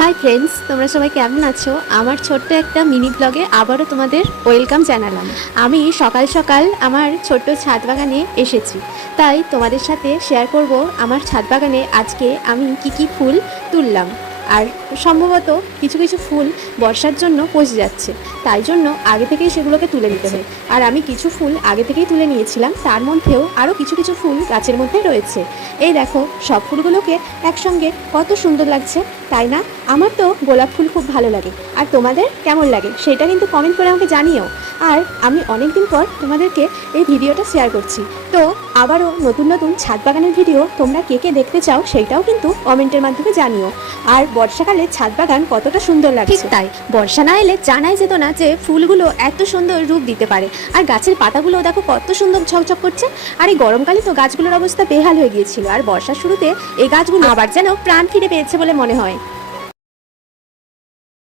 Hi friends, তোমরা সবাই কেমন আছো? আমার ছোট্ট একটা মিনি ব্লগে আবারও তোমাদের ওয়েলকাম জানালাম। আমি সকাল সকাল আমার ছোট্ট ছাদ বাগানে এসেছি, তাই তোমাদের সাথে শেয়ার করব আমার ছাদ বাগানে আজকে আমি কি ফুল তুললাম। আর সম্ভবত কিছু কিছু ফুল বর্ষার জন্য পচে যাচ্ছে, তাই জন্য আগে থেকেই সেগুলোকে তুলে নিতে হয়। আর আমি কিছু ফুল আগে থেকেই তুলে নিয়েছিলাম, তার মধ্যেও আরও কিছু কিছু ফুল গাছের মধ্যে রয়েছে। এই দেখো, সব ফুলগুলোকে একসঙ্গে কত সুন্দর লাগছে, তাই না? আমার তো গোলাপ ফুল খুব ভালো লাগে, আর তোমাদের কেমন লাগে সেটা কিন্তু কমেন্ট করে আমাকে জানিও। আর আমি অনেক দিন পর তোমাদেরকে এই ভিডিওটা শেয়ার করছি, তো আবারও নতুন নতুন ছাদ বাগানের ভিডিও তোমরা কে কে দেখতে চাও সেটাও কিন্তু কমেন্টের মাধ্যমে জানিও। আর বর্ষাকালে ছাদ বাগান কতটা সুন্দর লাগে, ঠিক তাই বর্ষা না এলে জানাই যেত না যে ফুলগুলো এত সুন্দর রূপ দিতে পারে। আর গাছের পাতাগুলো দেখো কত সুন্দর ঝকঝক করছে। আর এই গরমকালে তো গাছগুলোর অবস্থা বেহাল হয়ে গিয়েছিল, আর বর্ষার শুরুতে এই গাছগুলো আবার যেন প্রাণ ফিরে পেয়েছে বলে মনে হয়।